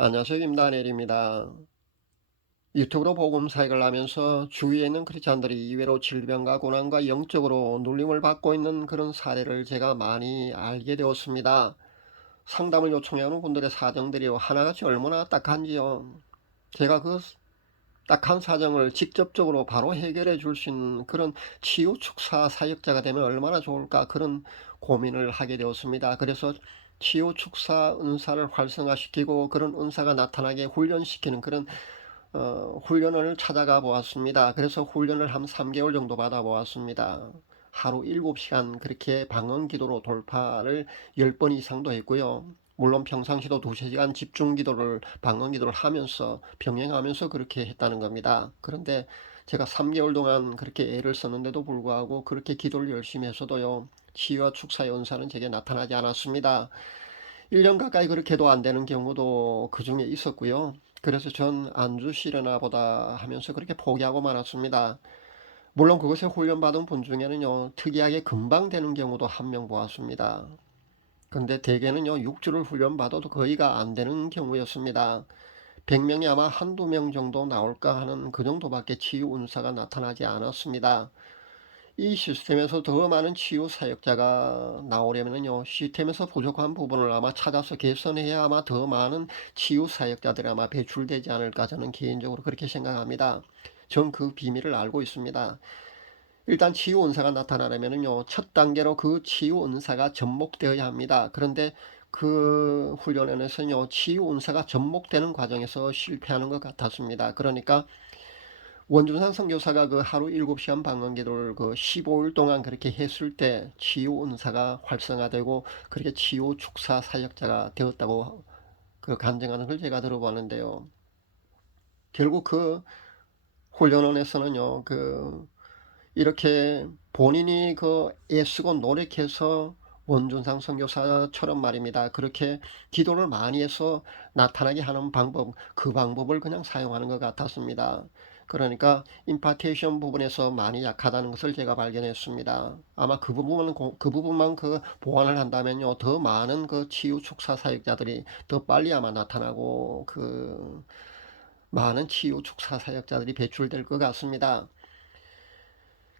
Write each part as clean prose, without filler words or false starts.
안녕하세요. 김다니엘입니다. 유튜브로 복음 사역을 하면서 주위에 있는 크리스찬들이 이외로 질병과 고난과 영적으로 눌림을 받고 있는 그런 사례를 제가 많이 알게 되었습니다. 상담을 요청해오는 분들의 사정들이 하나같이 얼마나 딱한지요. 제가 그 딱한 사정을 직접적으로 바로 해결해 줄 수 있는 그런 치유 축사 사역자가 되면 얼마나 좋을까, 그런 고민을 하게 되었습니다. 그래서 치유 축사 은사를 활성화시키고 그런 은사가 나타나게 훈련시키는 그런 훈련을 찾아가 보았습니다. 그래서 훈련을 한 3개월 정도 받아 보았습니다. 하루 7시간 그렇게 방언 기도로 돌파를 10번 이상도 했고요. 물론 평상시도 2~3시간 집중 기도를, 방언 기도를 하면서 병행하면서 그렇게 했다는 겁니다. 그런데 제가 3개월 동안 그렇게 애를 썼는데도 불구하고, 그렇게 기도를 열심히 했어도요, 치유와 축사의 은사는 제게 나타나지 않았습니다. 1년 가까이 그렇게 해도 안 되는 경우도 그 중에 있었고요. 그래서 전 안 주시려나 보다 하면서 그렇게 포기하고 말았습니다. 물론 그것에 훈련받은 분 중에는요, 특이하게 금방 되는 경우도 한 명 보았습니다. 근데 대개는요, 6주를 훈련받아도 거의가 안 되는 경우였습니다. 100명이 아마 한두 명 정도 나올까 하는 그 정도밖에 치유 운사가 나타나지 않았습니다. 이 시스템에서 더 많은 치유 사역자가 나오려면요, 시스템에서 부족한 부분을 아마 찾아서 개선해야 아마 더 많은 치유 사역자들이 아마 배출되지 않을까, 저는 개인적으로 그렇게 생각합니다. 전 그 비밀을 알고 있습니다. 일단 치유 은사가 나타나려면요, 첫 단계로 그 치유 은사가 접목되어야 합니다. 그런데 그 훈련에서는요, 치유 은사가 접목되는 과정에서 실패하는 것 같았습니다. 그러니까 원준상 선교사가 그 하루 7시간 방언 기도를 그 15일 동안 그렇게 했을 때 치유 은사가 활성화되고, 그렇게 치유 축사 사역자가 되었다고 그 간증하는 걸 제가 들어봤는데요. 결국 그 훈련원에서는요, 이렇게 본인이 그 애쓰고 노력해서 원준상 선교사처럼 말입니다, 그렇게 기도를 많이 해서 나타나게 하는 방법, 그 방법을 그냥 사용하는 것 같았습니다. 그러니까 임파테이션 부분에서 많이 약하다는 것을 제가 발견했습니다. 아마 그 부분은 그 부분만 그 보완을 한다면요, 더 많은 그 치유 축사 사역자들이 더 빨리 아마 나타나고, 그 많은 치유 축사 사역자들이 배출될 것 같습니다.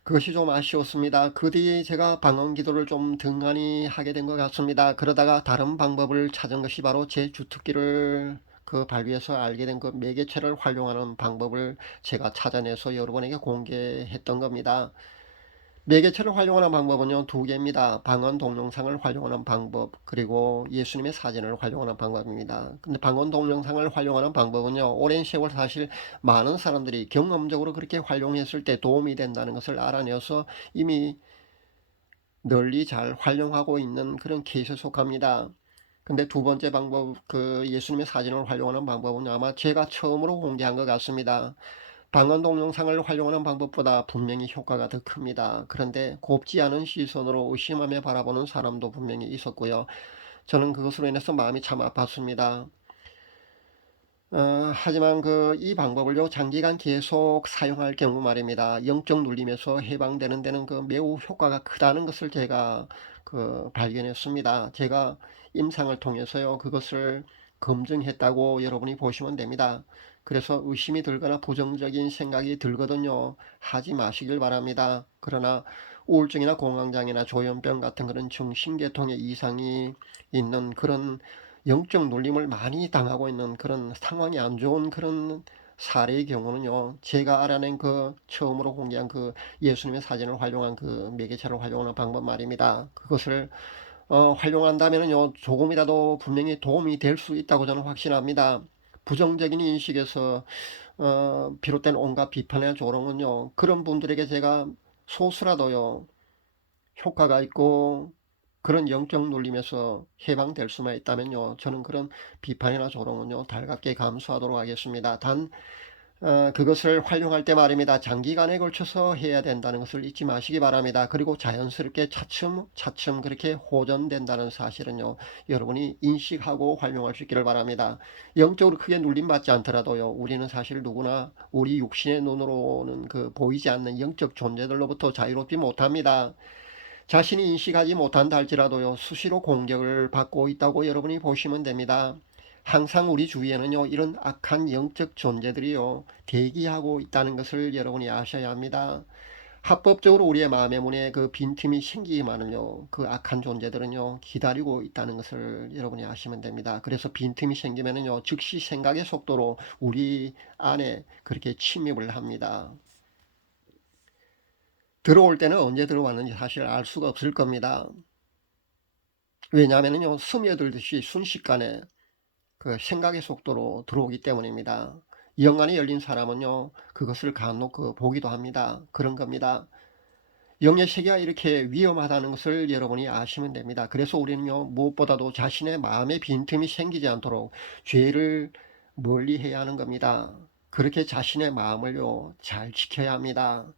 그것이 좀 아쉬웠습니다. 그 뒤에 제가 방언 기도를 좀 등한히 하게 된 것 같습니다. 그러다가 다른 방법을 찾은 것이 바로 제 주특기를 그 발휘해서 알게 된 그 매개체를 활용하는 방법을 제가 찾아내서 여러분에게 공개했던 겁니다. 매개체를 활용하는 방법은요, 두 개입니다. 방언 동영상을 활용하는 방법, 그리고 예수님의 사진을 활용하는 방법입니다. 근데 방언 동영상을 활용하는 방법은요, 오랜 세월 사실 많은 사람들이 경험적으로 그렇게 활용했을 때 도움이 된다는 것을 알아내어서 이미 널리 잘 활용하고 있는 그런 케이스에 속합니다. 근데 두 번째 방법, 그 예수님의 사진을 활용하는 방법은 아마 제가 처음으로 공개한 것 같습니다. 방언 동영상을 활용하는 방법보다 분명히 효과가 더 큽니다. 그런데 곱지 않은 시선으로 의심하며 바라보는 사람도 분명히 있었고요. 저는 그것으로 인해서 마음이 참 아팠습니다. 하지만 이 방법을요, 장기간 계속 사용할 경우 말입니다, 영적 눌림에서 해방되는 데는 매우 효과가 크다는 것을 제가 발견했습니다. 제가 임상을 통해서요, 그것을 검증했다고 여러분이 보시면 됩니다. 그래서 의심이 들거나 부정적인 생각이 들거든요, 하지 마시길 바랍니다. 그러나 우울증이나 공황장애나 조현병 같은 그런 정신계통의 이상이 있는 그런 영적 눌림을 많이 당하고 있는 그런 상황이 안 좋은 그런 사례의 경우는요, 제가 알아낸 처음으로 공개한 예수님의 사진을 활용한 매개체를 활용하는 방법 말입니다. 그것을 활용한다면요, 조금이라도 분명히 도움이 될 수 있다고 저는 확신합니다. 부정적인 인식에서 비롯된 온갖 비판이나 조롱은요, 그런 분들에게 제가 소수라도요 효과가 있고 그런 영적 눌림에서 해방될 수만 있다면요, 저는 그런 비판이나 조롱은요 달갑게 감수하도록 하겠습니다. 단 그것을 활용할 때 말입니다, 장기간에 걸쳐서 해야 된다는 것을 잊지 마시기 바랍니다. 그리고 자연스럽게 차츰 그렇게 호전된다는 사실은요, 여러분이 인식하고 활용할 수 있기를 바랍니다. 영적으로 크게 눌림받지 않더라도요, 우리는 사실 누구나 우리 육신의 눈으로는 보이지 않는 영적 존재들로부터 자유롭지 못합니다. 자신이 인식하지 못한다 할지라도요, 수시로 공격을 받고 있다고 여러분이 보시면 됩니다. 항상 우리 주위에는요, 이런 악한 영적 존재들이요, 대기하고 있다는 것을 여러분이 아셔야 합니다. 합법적으로 우리의 마음의 문에 그 빈틈이 생기기만을요, 그 악한 존재들은요, 기다리고 있다는 것을 여러분이 아시면 됩니다. 그래서 빈틈이 생기면은요, 즉시 생각의 속도로 우리 안에 그렇게 침입을 합니다. 들어올 때는 언제 들어왔는지 사실 알 수가 없을 겁니다. 왜냐하면요, 스며들듯이 순식간에 그 생각의 속도로 들어오기 때문입니다. 영안이 열린 사람은요, 그것을 간혹 보기도 합니다. 그런 겁니다. 영의 세계가 이렇게 위험하다는 것을 여러분이 아시면 됩니다. 그래서 우리는요, 무엇보다도 자신의 마음에 빈틈이 생기지 않도록 죄를 멀리 해야 하는 겁니다. 그렇게 자신의 마음을요, 잘 지켜야 합니다.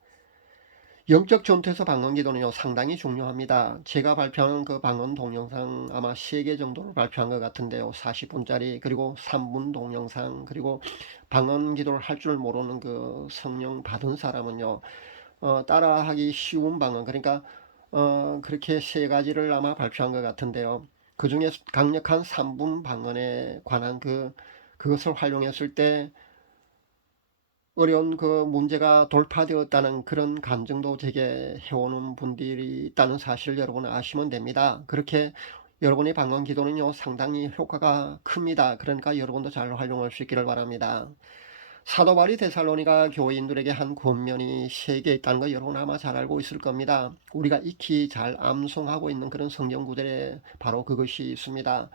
영적 전투에서 방언 기도는요, 상당히 중요합니다. 제가 발표하는 그 방언 동영상 아마 3개 정도를 발표한 것 같은데요. 40분짜리, 그리고 3분 동영상, 그리고 방언 기도를 할 줄 모르는 그 성령 받은 사람은요, 따라하기 쉬운 방언, 그러니까 그렇게 3가지를 아마 발표한 것 같은데요. 그 중에 강력한 3분 방언에 관한 그것을 활용했을 때 어려운 그 문제가 돌파되었다는 그런 감정도 제게 해오는 분들이 있다는 사실 여러분 아시면 됩니다. 그렇게 여러분의 방언 기도는요, 상당히 효과가 큽니다. 그러니까 여러분도 잘 활용할 수 있기를 바랍니다. 사도 바울이 데살로니가 교인들에게 한 권면이 3개 있다는 거 여러분 아마 잘 알고 있을 겁니다. 우리가 익히 잘 암송하고 있는 그런 성경 구절에 바로 그것이 있습니다.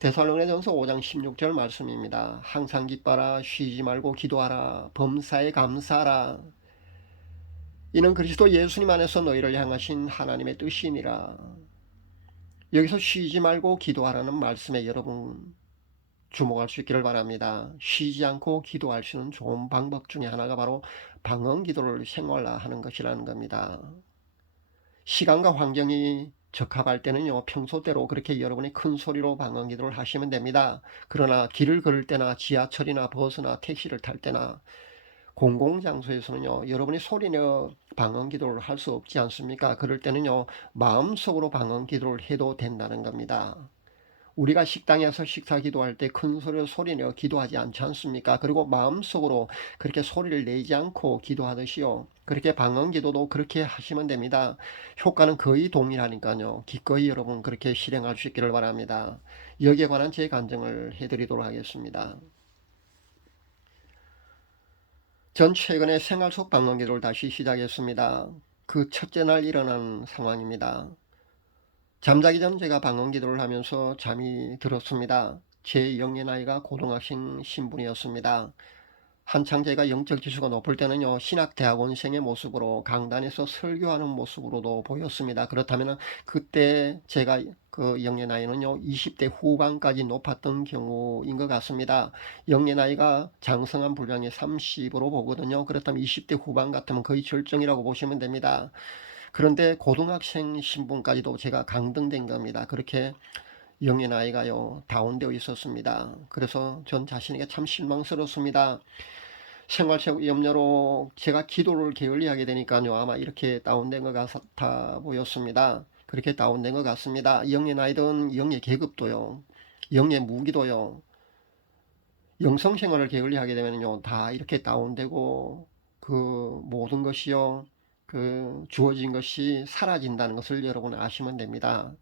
데살로니가전서 5장 16절 말씀입니다. 항상 기뻐라, 쉬지 말고 기도하라, 범사에 감사하라. 이는 그리스도 예수님 안에서 너희를 향하신 하나님의 뜻이니라. 여기서 쉬지 말고 기도하라는 말씀에 여러분 주목할 수 있기를 바랍니다. 쉬지 않고 기도할 수 있는 좋은 방법 중에 하나가 바로 방언 기도를 생활화하는 것이라는 겁니다. 시간과 환경이 적합할 때는요, 평소대로 그렇게 여러분이 큰 소리로 방언 기도를 하시면 됩니다. 그러나 길을 걸을 때나 지하철이나 버스나 택시를 탈 때나 공공장소에서는요, 여러분이 소리내어 방언 기도를 할 수 없지 않습니까? 그럴 때는요, 마음속으로 방언 기도를 해도 된다는 겁니다. 우리가 식당에서 식사 기도할 때 큰 소리로 소리내어 기도하지 않지 않습니까? 그리고 마음속으로 그렇게 소리를 내지 않고 기도하듯이요. 그렇게 방언 기도도 그렇게 하시면 됩니다. 효과는 거의 동일하니까요. 기꺼이 여러분 그렇게 실행할 수 있기를 바랍니다. 여기에 관한 제 간증을 해드리도록 하겠습니다. 전 최근에 생활 속 방언 기도를 다시 시작했습니다. 그 첫째 날 일어난 상황입니다. 잠자기 전 제가 방언 기도를 하면서 잠이 들었습니다. 제 영의 나이가 고등학생 신분이었습니다. 한창 제가 영적 지수가 높을 때는요, 신학대학원생의 모습으로 강단에서 설교하는 모습으로도 보였습니다. 그렇다면 그때 제가 그 영의 나이는요, 20대 후반까지 높았던 경우인 것 같습니다. 영의 나이가 장성한 분량의 30으로 보거든요. 그렇다면 20대 후반 같으면 거의 절정이라고 보시면 됩니다. 그런데 고등학생 신분까지도 제가 강등된 겁니다. 그렇게 영의 나이가요, 다운되어 있었습니다. 그래서 전 자신에게 참 실망스럽습니다. 생활적 염려로 제가 기도를 게을리하게 되니까요, 아마 이렇게 다운된 것 같아 보였습니다. 그렇게 다운된 것 같습니다. 영의 나이든 영의 계급도요, 영의 무기도요, 영성생활을 게을리하게 되면요, 다 이렇게 다운되고 그 모든 것이요, 그 주어진 것이 사라진다는 것을 여러분 아시면 됩니다.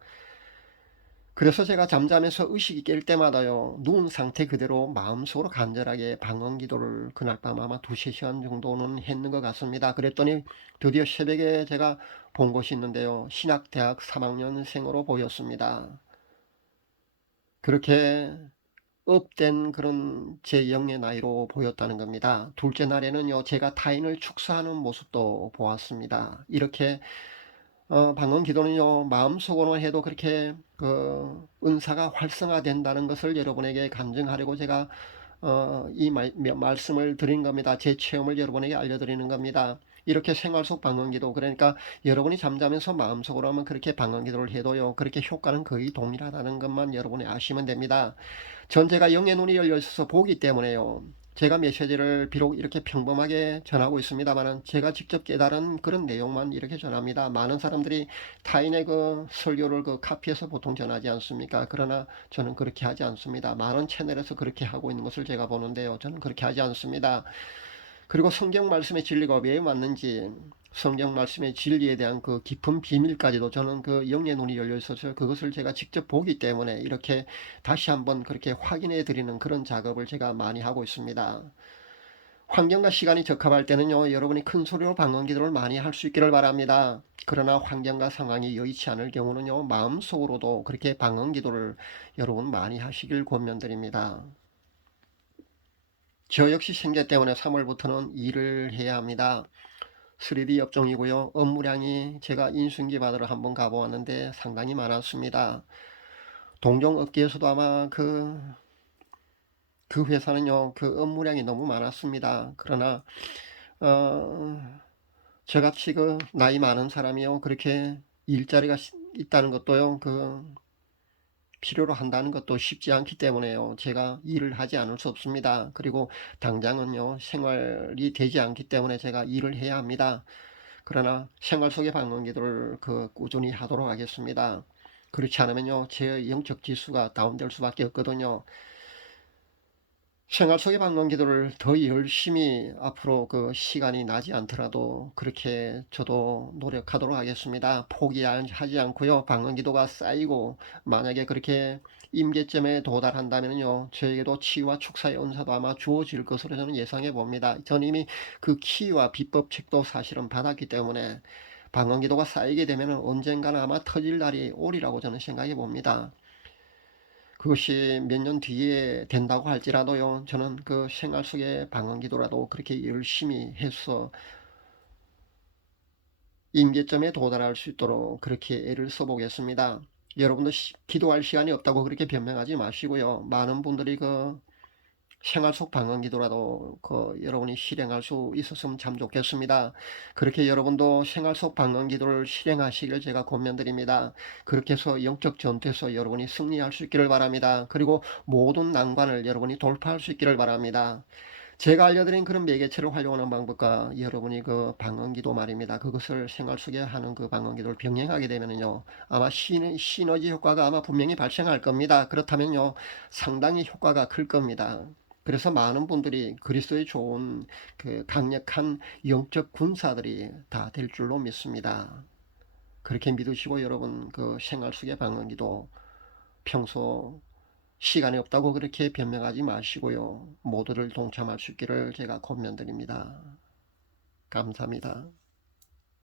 그래서 제가 잠잠해서 의식이 깰 때마다요, 누운 상태 그대로 마음속으로 간절하게 방언 기도를 그날 밤 아마 2~3시간 정도는 했는 것 같습니다. 그랬더니 드디어 새벽에 제가 본 것이 있는데요, 신학대학 3학년생으로 보였습니다. 그렇게 업된 그런 제 영의 나이로 보였다는 겁니다. 둘째 날에는요, 제가 타인을 축사하는 모습도 보았습니다. 이렇게 방언 기도는요, 마음속으로만 해도 그렇게 은사가 활성화된다는 것을 여러분에게 간증하려고 제가 이 말씀을 드린 겁니다. 제 체험을 여러분에게 알려드리는 겁니다. 이렇게 생활 속 방언 기도, 그러니까 여러분이 잠자면서 마음속으로 하면 그렇게 방언 기도를 해도요, 그렇게 효과는 거의 동일하다는 것만 여러분이 아시면 됩니다. 전제가 영의 눈이 열려 있어서 보기 때문에요, 제가 메시지를 비록 이렇게 평범하게 전하고 있습니다만은 제가 직접 깨달은 그런 내용만 이렇게 전합니다. 많은 사람들이 타인의 그 설교를 그 카피해서 보통 전하지 않습니까? 그러나 저는 그렇게 하지 않습니다. 많은 채널에서 그렇게 하고 있는 것을 제가 보는데요. 저는 그렇게 하지 않습니다. 그리고 성경 말씀의 진리가 왜 맞는지, 성경 말씀의 진리에 대한 그 깊은 비밀까지도 저는 그 영의 눈이 열려 있어서 그것을 제가 직접 보기 때문에 이렇게 다시 한번 그렇게 확인해 드리는 그런 작업을 제가 많이 하고 있습니다. 환경과 시간이 적합할 때는요, 여러분이 큰 소리로 방언 기도를 많이 할 수 있기를 바랍니다. 그러나 환경과 상황이 여의치 않을 경우는요, 마음속으로도 그렇게 방언 기도를 여러분 많이 하시길 권면드립니다. 저 역시 생계 때문에 3월부터는 일을 해야 합니다. 3D 업종이고요. 업무량이 제가 인수인계 받으러 한번 가보았는데 상당히 많았습니다. 동종 업계에서도 아마 그 회사는요, 그 업무량이 너무 많았습니다. 그러나, 저같이 그 나이 많은 사람이요, 그렇게 일자리가 있다는 것도요, 필요로 한다는 것도 쉽지 않기 때문에요. 제가 일을 하지 않을 수 없습니다. 그리고 당장은요, 생활이 되지 않기 때문에 제가 일을 해야 합니다. 그러나 생활 속의 방언기도를 꾸준히 하도록 하겠습니다. 그렇지 않으면요, 제 영적 지수가 다운될 수밖에 없거든요. 생활 속의 방언기도를 더 열심히 앞으로 그 시간이 나지 않더라도 그렇게 저도 노력하도록 하겠습니다. 포기하지 않고요. 방언기도가 쌓이고 만약에 그렇게 임계점에 도달한다면요, 저에게도 치유와 축사의 은사도 아마 주어질 것으로 저는 예상해 봅니다. 저는 이미 그 키와 비법책도 사실은 받았기 때문에 방언기도가 쌓이게 되면 언젠가는 아마 터질 날이 오리라고 저는 생각해 봅니다. 그것이 몇 년 뒤에 된다고 할지라도요, 저는 그 생활 속의 방언기도라도 그렇게 열심히 해서 임계점에 도달할 수 있도록 그렇게 애를 써보겠습니다. 여러분도 기도할 시간이 없다고 그렇게 변명하지 마시고요. 많은 분들이 생활 속 방언기도라도 여러분이 실행할 수 있었으면 참 좋겠습니다. 그렇게 여러분도 생활 속 방언기도를 실행하시길 제가 권면드립니다. 그렇게 해서 영적 전투에서 여러분이 승리할 수 있기를 바랍니다. 그리고 모든 난관을 여러분이 돌파할 수 있기를 바랍니다. 제가 알려드린 그런 매개체를 활용하는 방법과 여러분이 그 방언기도 말입니다. 그것을 생활 속에 하는 그 방언기도를 병행하게 되면요, 아마 시너지 효과가 아마 분명히 발생할 겁니다. 그렇다면요, 상당히 효과가 클 겁니다. 그래서 많은 분들이 그리스도의 좋은 그 강력한 영적 군사들이 다 될 줄로 믿습니다. 그렇게 믿으시고 여러분 그 생활 속의 방언기도 평소 시간이 없다고 그렇게 변명하지 마시고요. 모두를 동참할 수 있기를 제가 권면드립니다. 감사합니다.